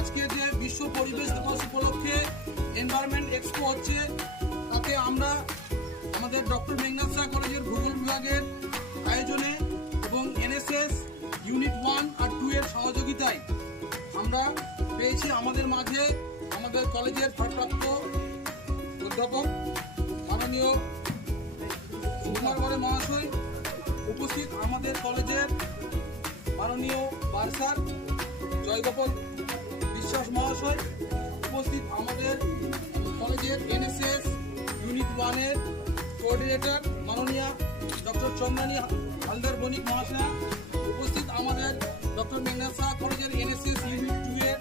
আজকে যে বিশ্ব পরিবেশ দিবস উপলক্ষে এনভায়রনমেন্ট এক্সপো হচ্ছে, তাতে আমরা আমাদের ডক্টর মেঘনাদ শাহ কলেজের ভূগোল বিভাগের আয়োজনে এবং এনএসএস ইউনিট 1 আর 2 এর সহযোগিতায় আমরা পেয়েছি আমাদের মাঝে আমাদের কলেজের ভারপ্রাপ্ত অধ্যাপক মাননীয় সুকুমার বরে মহাশয়, উপস্থিত আমাদের কলেজের মাননীয় বারসার জয়গোপাল বিশ্বাস মহাশয়, উপস্থিত আমাদের কলেজের এনএসএস ইউনিট 1 এর কোঅর্ডিনেটর মাননীয় ডক্টর চন্দ্রানী হালদার বণিক মহাশয়া, উপস্থিত আমাদের ডক্টর মেঘনাদ শাহ কলেজের এনএসএস ইউনিট 2 এর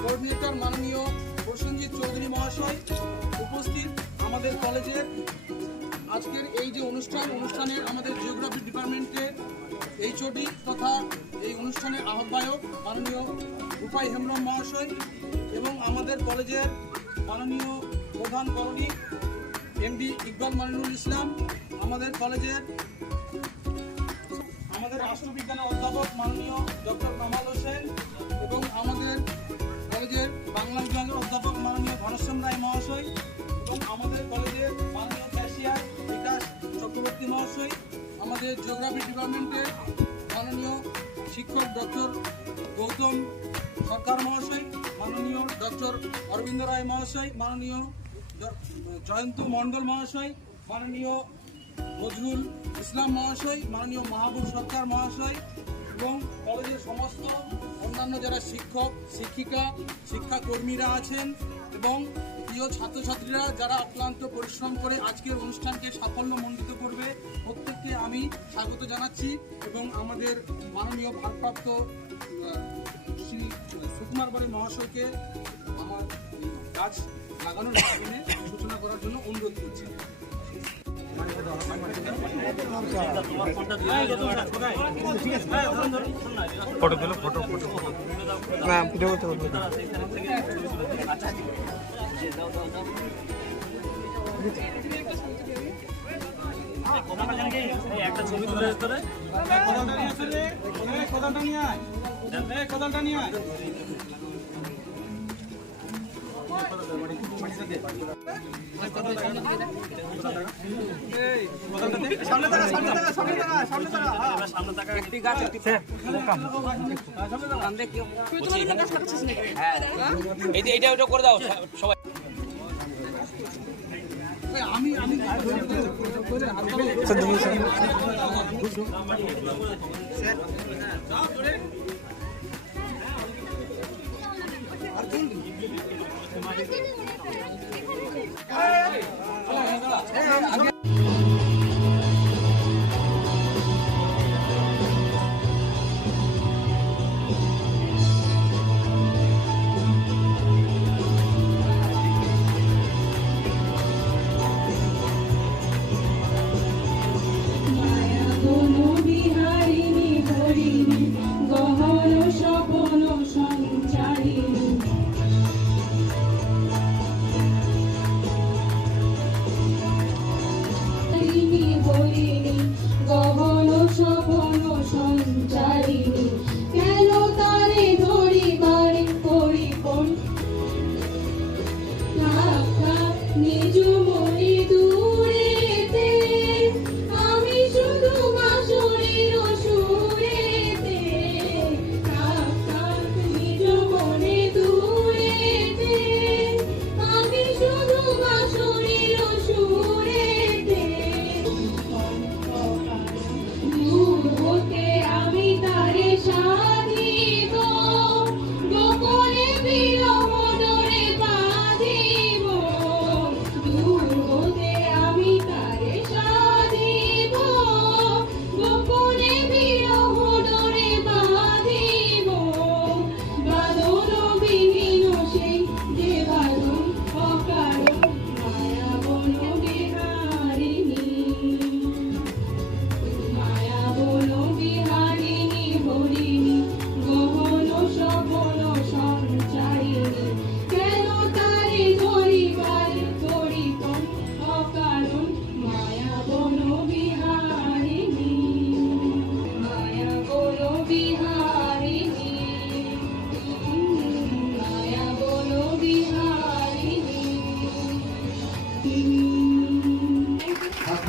কোঅর্ডিনেটর মাননীয় প্রসেনজিৎ চৌধুরী মহাশয়, উপস্থিত আমাদের কলেজের আজকের এই যে অনুষ্ঠানের আমাদের জিওগ্রাফি ডিপার্টমেন্টের এইচওডি তথা এই অনুষ্ঠানের আহ্বায়ক মাননীয় রূপাই হেমব্রম মহাশয় এবং আমাদের কলেজের মাননীয় প্রধান করণিক এমডি ইকবাল মানিনুল ইসলাম, আমাদের কলেজের রাষ্ট্রবিজ্ঞানের অধ্যাপক মাননীয় ডক্টর কামাল হোসেন এবং আমাদের কলেজের বাংলা বিভাগের অধ্যাপক মাননীয় ঘনশ্যাম রায় মহাশয় এবং আমাদের কলেজের মাননীয় ক্যাশিয়ার বিকাশ চক্রবর্তী মহাশয়, আমাদের জিওগ্রাফি ডিপার্টমেন্টের মাননীয় শিক্ষক ডক্টর গৌতম সরকার মহাশয়, মাননীয় ডক্টর অরবিন্দ রায় মহাশয়, মাননীয় জয়ন্ত মণ্ডল মহাশয়, মাননীয় নজরুল ইসলাম মহাশয়, মাননীয় মাহবুব সরকার মহাশয় এবং কলেজের সমস্ত অন্যান্য যারা শিক্ষক শিক্ষিকা শিক্ষাকর্মীরা আছেন এবং প্রিয় ছাত্রছাত্রীরা যারা অক্লান্ত পরিশ্রম করে আজকের অনুষ্ঠানকে সাফল্যমণ্ডিত করবে, প্রত্যেককে আমি স্বাগত জানাচ্ছি এবং আমাদের মাননীয় ভারপ্রাপ্ত শ্রী সুকুমার বরে মহাশয়কে আমার গাছ লাগানোর মাধ্যমে সূচনা করার জন্য অনুরোধ করছি। ফটো দিল ফটো না ভিডিও করতে বলবো একটা ছবি তুলে কোদালটা নিয়ে আয় এইটা ওটা করে দাও সবাই। আমি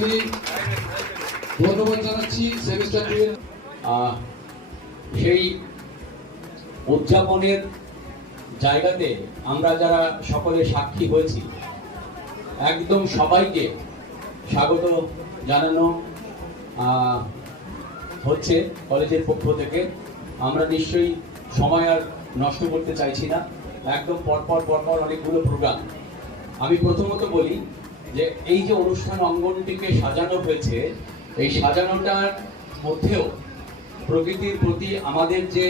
আমি ধন্যবাদ জানাচ্ছি সেমিস্টার 2 এর সেই উদযাপনের জায়গাতে আমরা যারা সকলে সাক্ষী হয়েছি, একদম সবাইকে স্বাগত জানানো হচ্ছে কলেজের পক্ষ থেকে। আমরা নিশ্চয়ই সময় আর নষ্ট করতে চাইছি না, একদম পরপর অনেকগুলো প্রোগ্রাম। আমি প্রথমত বলি যে এই যে অনুষ্ঠান অঙ্গনটিকে সাজানো হয়েছে, এই সাজানোটার মধ্যেও প্রকৃতির প্রতি আমাদের যে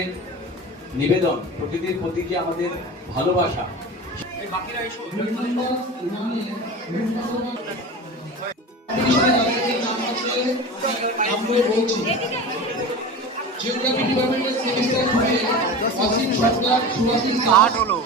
নিবেদন, প্রকৃতির প্রতি যে আমাদের ভালোবাসা, জিওগ্রাফি ডিপার্টমেন্টের সেমিস্টার 2 এ অসীম সরকার, সুভাষিস কাট হলো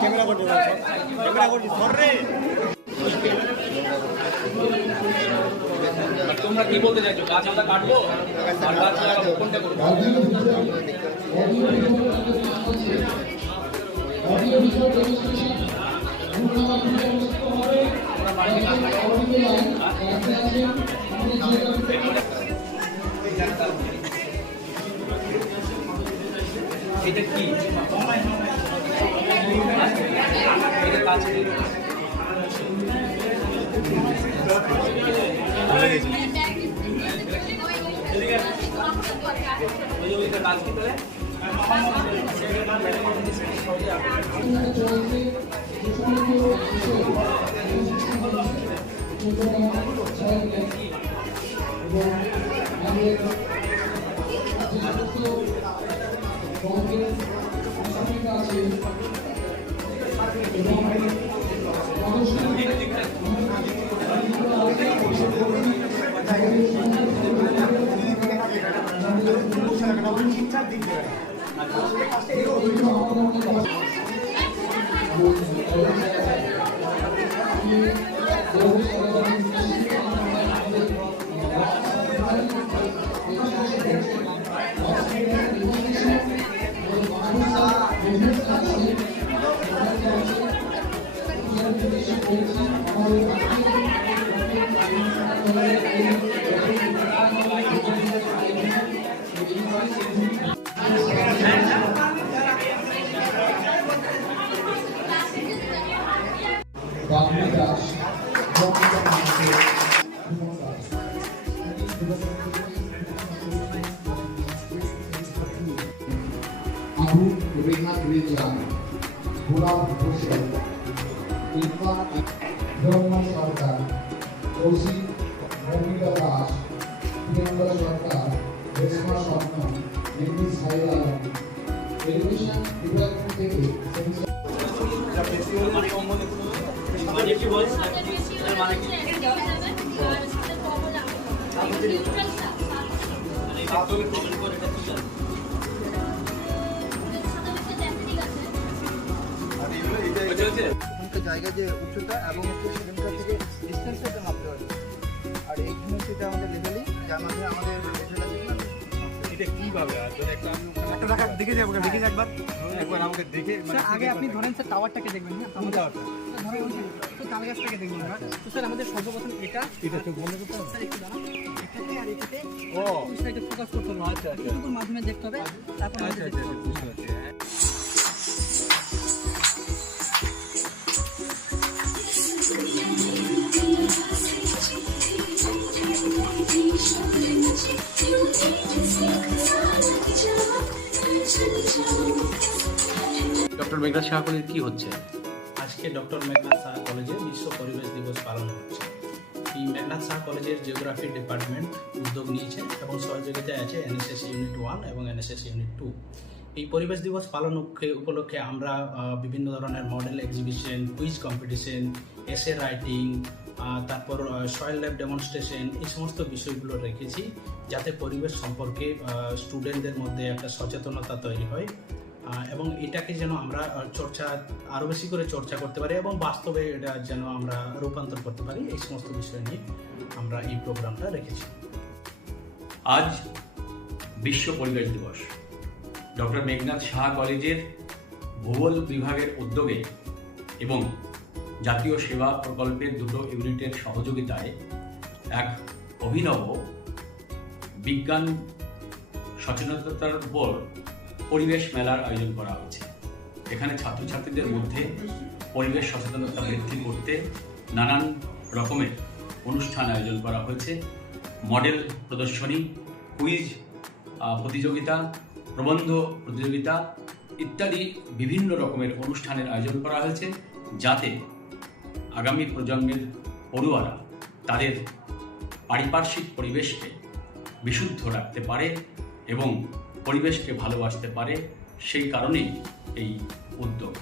ক্যামেরা করতে ক্যামেরা করছি ধর রে। তোমরা কি বলতে চাইছো? গাছ আমরা কাটবো আর গাছ লাগাবো, কোনটা করবো? এটা কি এটা কাজ ভুলে গেছি। কাজ কি করে? আবু রেহাত রেজা, গোলাম হোসেন, ইরফান ব্রহ্মা সরকার, কৌশিক মমিতা দাস, প্রিয়াঙ্কা সরকার, রেশমা স্বপ্ন, এমনি সাইল আলম। টেলিভিশন ডিপার্টমেন্ট থেকে জায়গায় যে উচ্চতা এবং হচ্ছে সেখানকার থেকে ডিস্টেন্সটা মাপতে হবে। আর এইখানে হচ্ছে এটা আমাদের লেভেলিং, যার মাধ্যমে আমাদের এটা কিভাবে আসলে একটা টাকা দেখে যাবো, দেখে একবার আমাকে দেখে আগে আপনি ধরেন স্যার টাওয়ারটাকে দেখবেন। হ্যাঁ, আমাদের ধরেন তো তাল গাছটাকে দেখবেন না। তো স্যার আমাদের সর্বপ্রথম এটা তো বন্ধ করতে হবে স্যার, একটু দাঁড়ান। এটাকে আর এটাতে ওই সাইডে ফোকাস করতে হবে। আচ্ছা আচ্ছা, এটুকুর মাধ্যমে দেখতে হবে। তারপর আচ্ছা আচ্ছা বুঝতে পারছি। ডক্টর মেঘনাথ সাহা কলেজে কি হচ্ছে? আজকে ডক্টর মেঘনাথ সাহা কলেজে বিশ্ব পরিবেশ দিবস পালন হচ্ছে। এই মেঘনাথ সাহা কলেজের জিওগ্রাফি ডিপার্টমেন্ট উদ্যোগ নিয়েছে এবং সহযোগিতায় আছে এনএসএস ইউনিট 1 এবং এনএসএস ইউনিট 2। এই পরিবেশ দিবস পালন উপলক্ষে আমরা বিভিন্ন ধরনের model exhibition, quiz competition, essay writing, তারপর সয়েল ল্যাব ডেমনস্ট্রেশন, এই সমস্ত বিষয়গুলো রেখেছি যাতে পরিবেশ সম্পর্কে স্টুডেন্টদের মধ্যে একটা সচেতনতা তৈরি হয় এবং এটাকে যেন আমরা চর্চা আরও বেশি করে চর্চা করতে পারি এবং বাস্তবে এটা যেন আমরা রূপান্তর করতে পারি, এই সমস্ত বিষয় নিয়ে আমরা এই প্রোগ্রামটা রেখেছি। আজ বিশ্ব পরিবেশ দিবস। ডক্টর মেঘনাদ সাহা কলেজের ভূগোল বিভাগের উদ্যোগে এবং জাতীয় সেবা প্রকল্পের দুটো ইউনিটের সহযোগিতায় এক অভিনব বিজ্ঞান সচেতনতার উপর পরিবেশ মেলার আয়োজন করা হয়েছে। এখানে ছাত্রছাত্রীদের মধ্যে পরিবেশ সচেতনতা বৃদ্ধি করতে নানান রকমের অনুষ্ঠান আয়োজন করা হয়েছে। মডেল প্রদর্শনী, কুইজ প্রতিযোগিতা, প্রবন্ধ প্রতিযোগিতা ইত্যাদি বিভিন্ন রকমের অনুষ্ঠানের আয়োজন করা হয়েছে, যাতে আগামী প্রজন্মের পড়ুয়ারা তাদের পারিপার্শ্বিক পরিবেশকে বিশুদ্ধ রাখতে পারে এবং পরিবেশকে ভালোবাসতে পারে। সেই কারণেই এই উদ্যোগ।